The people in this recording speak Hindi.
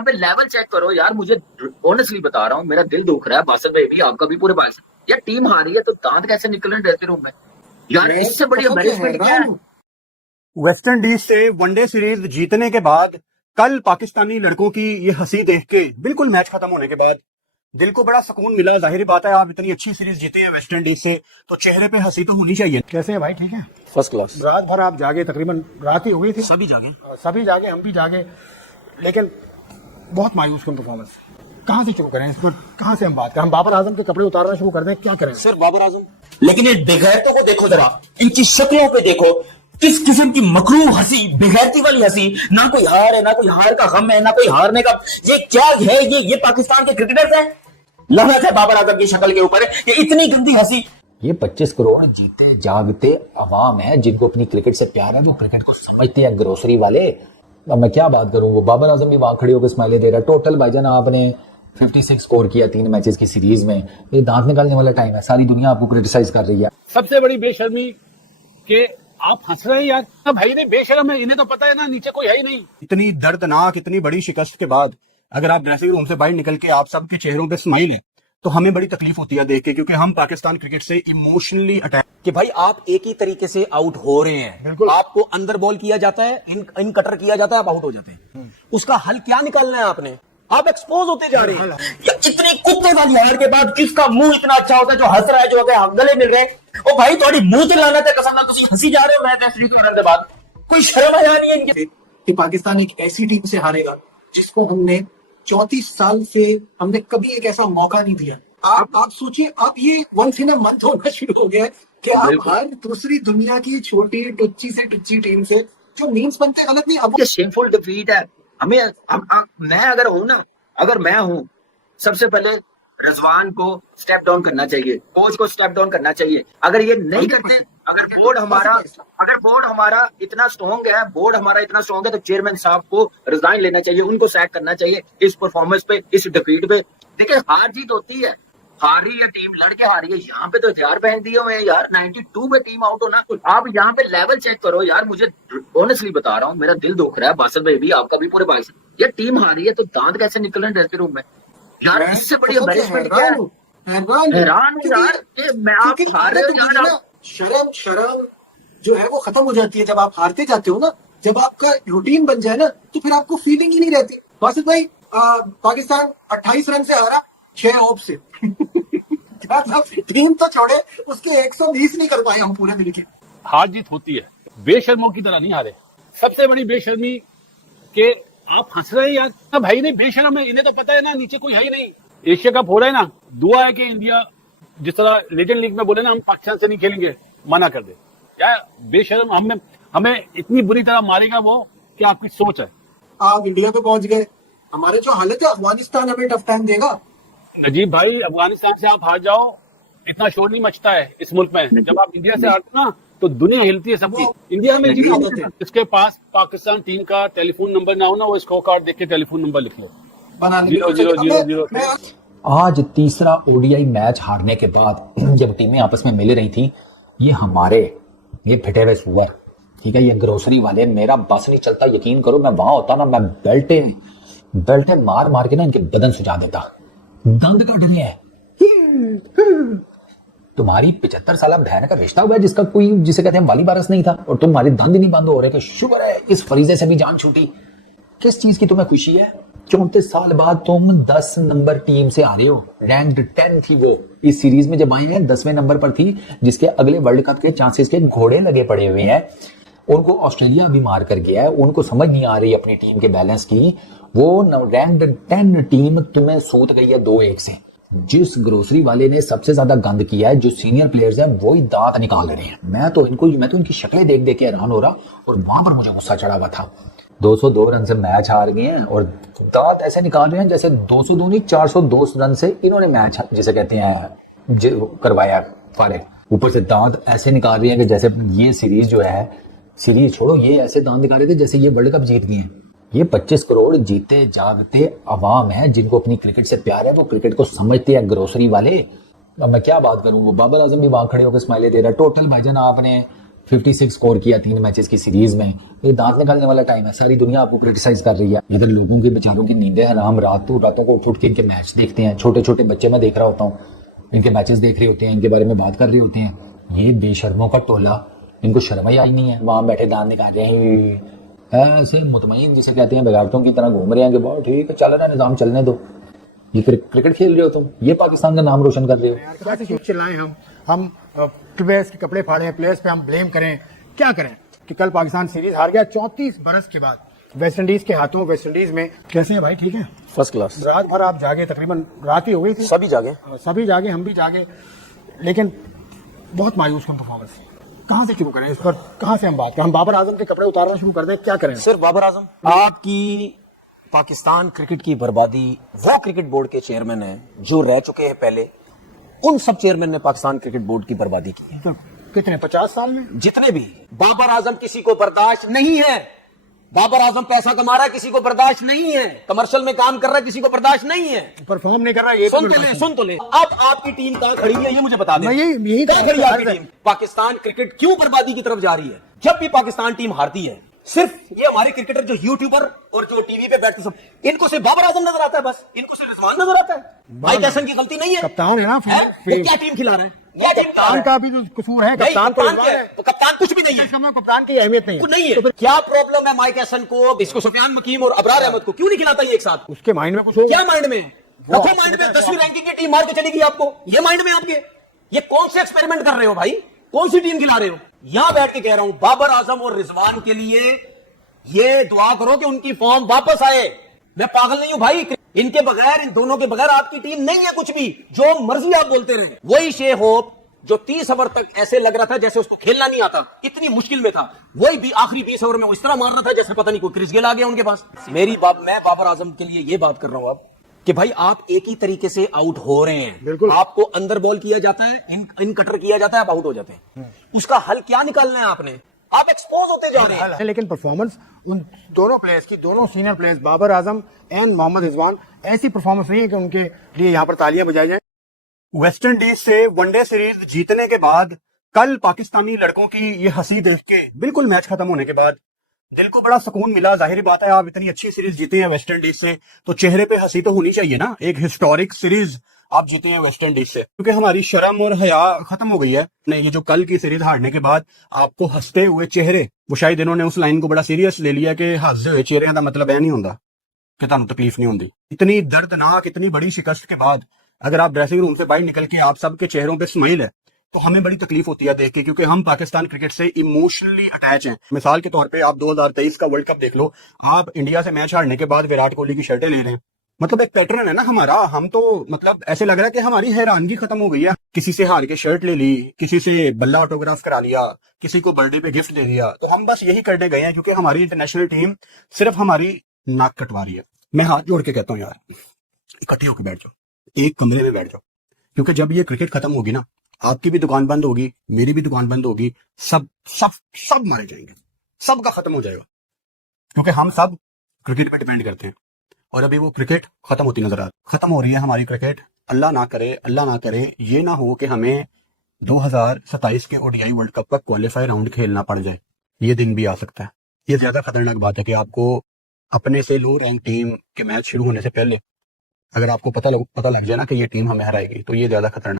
यहाँ पे लेवल चेक करो यार, मुझे ऑनेस्टली बता रहा हूँ, मेरा दिल दुख रहा है बासित भाई भी, आपका भी, पूरे पाकिस्तान। यार टीम हारी है तो दांत कैसे निकल रहे ड्रेसिंग रूम में यार, इससे बड़ी एम्बैरेसमेंट क्या है। वेस्ट इंडीज से वनडे सीरीज जीतने के बाद कल पाकिस्तानी लड़कों की ये हंसी देख के बिल्कुल मैच खत्म होने के बाद दिल को बड़ा सुकून मिला। जाहिर बात है, आप इतनी अच्छी सीरीज जीते हैं वेस्ट इंडीज से तो चेहरे पे हंसी तो होनी चाहिए। कैसे है भाई, ठीक है? First class. रात भर आप जागे, तकरीबन रात ही हो गई थी, सभी जागे, हम भी जागे, लेकिन बहुत मायूस कन परफॉर्मेंस। कहाँ से शुरू करें इस पर, कहाँ से हम बात करें? हम बाबर आजम के कपड़े उतारना शुरू कर दें, क्या करें? सिर्फ बाबर आजम। लेकिन ये बेगैरतों को देखो जरा, इनकी शक्लों पे देखो, किस किस्म की मकरूह हंसी, बेगैरती वाली हंसी। ना कोई हार है, ना कोई हार का गम है, ना कोई हारने का। ये क्या है? ये पाकिस्तान के क्रिकेटर्स हैं। लानत है बाबर आजम की शक्ल के ऊपर, ये इतनी गंदी हंसी। ये 25 करोड़ जीते जागते अवाम है जिनको अपनी क्रिकेट से प्यार है, वो क्रिकेट को समझते हैं ग्रोसरी वाले। अब मैं क्या बात करूं, वो बाबर आजम भी वहां खड़े होकर स्माइली दे रहा है। टोटल भाईजान आपने 56 स्कोर किया 3 मैचेस की सीरीज में। ये दांत निकालने वाला टाइम है, सारी दुनिया आपको क्रिटिसाइज कर रही है। सबसे बड़ी बेशर्मी के आप हंस रहे हैं यार, भाई ने बेशर्म है, इन्हें तो पता है ना नीचे कोई है ही नहीं। इतनी दर्दनाक, इतनी बड़ी शिकस्त के बाद अगर आप ड्रेसिंग रूम से बाहर निकल के आप सबके चेहरों पे स्माइल है तो हमें बड़ी तकलीफ होती है देख के, क्योंकि हम पाकिस्तान क्रिकेट से इमोशनली अटैच। कि भाई आप एक ही तरीके से आउट हो रहे हैं, बिल्कुल। आपको अंदर बॉल किया जाता है, इन कटर किया जाता है, आप आउट हो जाते हैं। उसका हल क्या निकालना है आपने? आप एक्सपोज होते जा रहे हैं। या इतनी कुत्ते वाली हार के बाद किसका मुंह इतना अच्छा होता है जो हंस रहा है, जो अगर गले मिल रहे हैं। ओ भाई थोड़ी मुंह से लाना था कसम ना, तुम हंसी जा रहे हो मैच सीरीज में के बाद। कोई शर्म आया नहीं है इनके कि पाकिस्तान एक ऐसी टीम से हारेगा जिसको हमने 34 साल से हमने कभी एक ऐसा मौका नहीं दिया। आप सोचिए, आप ये वंस इन अ मंथ होना शुरू हो गया है कि आप हर दूसरी दुनिया की छोटी टुच्ची से टुच्ची टीम से जो मीम्स बनते गलत नहीं, अब ये शेमफुल डिफीट है हमें। मैं अगर हूं ना, अगर मैं हूं, सबसे पहले रजवान को स्टेप डाउन करना चाहिए, कोच को स्टेप डाउन करना चाहिए। अगर ये नहीं करते, अगर बोर्ड हमारा इतना स्ट्रॉन्ग है, तो चेयरमैन साहब को रिजाइन लेना चाहिए, उनको सैक करना चाहिए इस परफॉर्मेंस पे, इस डिफीट पे। देखिए हार जीत होती है, हारी है टीम, लड़के हारी है। यहाँ पे तो हथियार पहन दिए हुए हैं यार, 92 में टीम आउट होना। आप यहाँ पे लेवल चेक करो यार, मुझे ऑनेस्टली बता रहा हूँ, मेरा दिल दुख रहा है बासित भाई भी, आपका भी, पूरे पाकिस्तान। यार टीम हारी है तो दांत कैसे निकल रहे हैं ड्रेसिंग रूम में यार, इससे बड़ी एम्बैरेसमेंट क्या है। हैरान हूं यार कि मैं आप हार रहे हो यार। शर्म जो है वो खत्म हो जाती है जब आप हारते जाते हो ना। जब आपका रूटीन बन जाए ना तो फिर आपको फीलिंग ही नहीं रहती। बासित भाई, पाकिस्तान 28 रन से हारा 6 ऑफ से। टीम तो छोड़े, उसके 120 नहीं कर पाए हम पूरे मिलके। हार जीत होती है, बेशर्मों की तरह नहीं हारे। सबसे बड़ी बेशर्मी के आप हंस रहे हैं यार, भाई ने बेशर्म है, इन्हें तो पता है ना नीचे कोई है ही नहीं। एशिया कप हो रहा है ना, दुआ है कि इंडिया जिस तरह लेजेंड लीग में बोले ना हम पाकिस्तान से नहीं खेलेंगे, मना कर दे यार। बेशर्म हमें इतनी बुरी तरह मारेगा वो कि आपकी सोच है। आप इंडिया पे पहुंच गए, हमारे जो हालत है, अफगानिस्तान हमें टफ टाइम देगा। नजीब भाई, अफगानिस्तान से आप हार जाओ, इतना शोर नहीं मचता है इस मुल्क में। जब आप इंडिया से हारते हो ना तो दुनिया हिलती है सबकी। इंडिया में जिसके पास पाकिस्तान टीम का टेलीफोन नंबर ना हो ना, वो स्कोर कार्ड देख के टेलीफोन नंबर लिख लो, 00000। आज तीसरा ओडीआई मैच हारने के बाद जब टीमें आपस में मिल रही थी, ये फिटे हुए सुअर, ठीक है, ये ग्रोसरी वाले, मेरा बस नहीं चलता, यकीन करो। मैं वहां होता ना, मैं बेल्टे मार के ना इनके बदन सुझा देता। दंद का डर है तुम्हारी 75 साल बहन का रिश्ता हुआ है जिसका कोई, जिसे कहते हैं वाली वारस नहीं था, और तुम्हारे दंद नहीं बंद हो रहे कि शुक्र है इस फरीजे से भी जान छूटी। किस चीज की तुम्हें खुशी है? 34 साल बाद तुम 10 नंबर टीम से आ रहे हो। रैंक्ड 10 थी वो इस सीरीज में, जब आए हैं 10वें नंबर पर थी, जिसके अगले वर्ल्ड कप के चांसेस के घोड़े लगे पड़े हुए हैं। उनको ऑस्ट्रेलिया भी मार कर गया है, उनको समझ नहीं आ रही अपनी टीम के बैलेंस की। वो रैंक्ड 10 टीम तुम्हें सूत गई है 2-1 से। जिस ग्रोसरी वाले ने सबसे ज्यादा गंद किया है, जो सीनियर प्लेयर्स हैं, वो ही दांत निकाल रहे हैं। मैं तो इनकी शक्लें देख के हैरान हो रहा, और वहां पर मुझे गुस्सा चढ़ा हुआ था। 202 रन से मैच हार गए हैं और दांत ऐसे निकाल रहे हैं जैसे 202 नहीं 402 रन से इन्होंने मैच, जिसे कहते हैं, करवाया फारे। ऊपर से दांत ऐसे निकाल रहे हैं कि जैसे ये सीरीज जो है, सीरीज छोड़ो, ये ऐसे दांत निकाल रहे थे जैसे ये वर्ल्ड कप जीत गए हैं। ये 25 करोड़ जीते जागते अवाम है जिनको अपनी क्रिकेट से प्यार है, वो क्रिकेट को समझते हैं ग्रोसरी वाले। अब मैं क्या बात करूं, वो बाबर आजम भी वहां खड़े होकर स्माइली दे रहा है। टोटल भाईजान आपने 56 स्कोर किया 3 मैचेस की सीरीज में। ये दांत निकालने वाला टाइम है, सारी दुनिया आपको क्रिटिसाइज कर रही है। इधर लोगों के बेचारों की नींदें हराम, रातों को उठ के इनके मैच देखते हैं। छोटे छोटे बच्चे मैं देख रहा होता हूँ, इनके मैचेस देख रहे होते हैं, इनके बारे में बात कर रहे होते हैं। ये बेशर्मों का टोला, इनको शर्म ही आई नहीं है, वहां बैठे दांत निकाल रहे हैं ऐसे मुतमईन जिसे कहते हैं, बेगारतों की तरह घूम रहे हैं कि बहुत ठीक है चल रहा है निजाम, चलने दो। ये क्रिकेट खेल रहे हो तुम, ये पाकिस्तान का नाम रोशन कर रहे हो। क्या से चिल्लाएं हम प्लेयर्स के कपड़े फाड़े, प्लेयर्स पे हम ब्लेम करें, क्या करें कि कल पाकिस्तान सीरीज हार गया 34 बरस के बाद वेस्ट इंडीज के हाथों। वेस्ट इंडीज में कैसे है भाई, ठीक है? First class. रात भर आप जागे, तकरीबन रात ही हो गई थी, सभी जागे, हम भी जागे, लेकिन बहुत मायूस कन परफॉर्मेंस। कहां से शुरू करें इस पर, कहां से हम बात करें? हम बाबर आजम के कपड़े उतारना शुरू कर दें, क्या करें? सिर्फ बाबर आजम। आपकी पाकिस्तान क्रिकेट की बर्बादी वो क्रिकेट बोर्ड के चेयरमैन हैं जो रह चुके हैं पहले, उन सब चेयरमैन ने पाकिस्तान क्रिकेट बोर्ड की बर्बादी की है। तो कितने 50 साल में? जितने भी। बाबर आजम किसी को बर्दाश्त नहीं है। बाबर आजम पैसा कमा रहा है, किसी को बर्दाश्त नहीं है। कमर्शियल में काम कर रहा है, किसी को बर्दाश्त नहीं है। परफॉर्म नहीं कर रहा, ये सुन तो ले। अब आपकी टीम कहां खड़ी है ये मुझे बता दें। यही कहां खड़ी है आपकी टीम? पाकिस्तान क्रिकेट क्यों बर्बादी की तरफ जा रही है? जब भी पाकिस्तान टीम हारती है, सिर्फ ये हमारे क्रिकेटर जो यूट्यूबर और जो टीवी पे बैठते सब, इनको सिर्फ बाबर आजम नजर आता है, बस इनको सिर्फ रिजवान नजर आता है। माइक हैसन की गलती नहीं है, कप्तान है ना, वो क्या टीम खिला रहे हैं? क्या टीम कप्तान का भी तो कसूर है, कप्तान तो कप्तान कुछ भी नहीं है, कप्तान की अहमियत नहीं नहीं है। क्या प्रॉब्लम है माइक हैसन को, इसको सुफियान मकीम और अबरार अहमद को क्यों नहीं खिलाता ये एक साथ? उसके माइंड में कुछ हो, क्या माइंड में रखो? माइंड में 10वीं रैंकिंग की टीम मार के चली गई आपको, ये माइंड में आपके? ये कौन से एक्सपेरिमेंट कर रहे हो भाई? कौन सी टीम खिला रहे हो? यहां बैठ के कह रहा हूं, बाबर आजम और रिजवान के लिए ये दुआ करो कि उनकी फॉर्म वापस आए। मैं पागल नहीं हूं भाई, इनके बगैर, इन दोनों के बगैर आपकी टीम नहीं है कुछ भी। जो मर्जी आप बोलते रहे। वही शे होप जो 30 ओवर तक ऐसे लग रहा था जैसे उसको खेलना नहीं आता, इतनी मुश्किल में था, वही भी आखिरी 20 ओवर में वो इस तरह मार रहा था जैसे पता नहीं कोई क्रिस गेल आ गया उनके पास। मैं बाबर आजम के लिए ये बात कर रहा हूं अब कि भाई आप एक ही तरीके से आउट हो रहे हैं। बिल्कुल। आपको अंदर बॉल किया जाता है, इन कटर किया जाता है, आप आउट हो जाते हैं। उसका हल क्या निकालना है आपने? आप एक्सपोज होते जा रहे हैं। लेकिन परफॉर्मेंस उन दोनों प्लेयर्स की, दोनों senior players Babar Azam and Mohammad Rizwan, ऐसी परफॉर्मेंस नहीं है कि उनके लिए यहाँ पर तालियां बजाई जाएं। वेस्ट इंडीज से वनडे सीरीज जीतने के बाद कल पाकिस्तानी लड़कों की ये हंसी देख के, बिल्कुल मैच खत्म होने के बाद दिल को बड़ा सुकून मिला। जाहिर बात है, आप इतनी अच्छी सीरीज जीते हैं वेस्ट इंडीज से, तो चेहरे पे हंसी तो होनी चाहिए ना। एक हिस्टोरिक सीरीज आप जीते हैं वेस्ट इंडीज से, क्योंकि हमारी शर्म और हया खत्म हो गई है। नहीं, ये जो कल की सीरीज हारने के बाद आपको हंसते हुए चेहरे, वो शायद इन्होंने उस लाइन को बड़ा सीरियस ले लिया कि हंसते हुए चेहरे का मतलब नहीं होता कि तुहानू तकलीफ नहीं होती। इतनी दर्दनाक, इतनी बड़ी शिकस्त के बाद अगर आप ड्रेसिंग रूम से बाहर निकल के आप सबके चेहरों पे स्माइल है, तो हमें बड़ी तकलीफ होती है देख के, क्योंकि हम पाकिस्तान क्रिकेट से इमोशनली अटैच हैं। मिसाल के तौर पे आप 2023 का वर्ल्ड कप देख लो, आप इंडिया से मैच हारने के बाद विराट कोहली की शर्टें ले रहे हैं, मतलब एक पैटर्न है ना हमारा। हम तो मतलब ऐसे लग रहा है कि हमारी हैरानगी खत्म हो गई है। किसी से हार के शर्ट ले ली, किसी से बल्ला ऑटोग्राफ करा लिया, किसी को बर्थडे पे गिफ्ट दे दिया, तो हम बस यही करने गए हैं क्योंकि हमारी इंटरनेशनल टीम सिर्फ हमारी नाक कटवा रही है। मैं हाथ जोड़ के कहता हूँ यार, इकट्ठे होकर बैठ जाओ, एक कमरे में बैठ जाओ, क्योंकि जब ये क्रिकेट खत्म होगी ना, आपकी भी दुकान बंद होगी, मेरी भी दुकान बंद होगी, सब सब सब मारे जाएंगे, सबका खत्म हो जाएगा, क्योंकि हम सब क्रिकेट पे डिपेंड करते हैं। और अभी वो क्रिकेट खत्म होती नजर आ रही, खत्म हो रही है हमारी क्रिकेट। अल्लाह ना करे ये ना हो कि हमें 2027 के ओडीआई वर्ल्ड कप का क्वालिफाई राउंड खेलना पड़ जाए। ये दिन भी आ सकता है। ये ज्यादा खतरनाक बात है कि आपको अपने से लो रैंक टीम के मैच शुरू होने से पहले अगर आपको पता लग जाए ना कि ये टीम हमें हराएगी, तो ये ज्यादा खतरनाक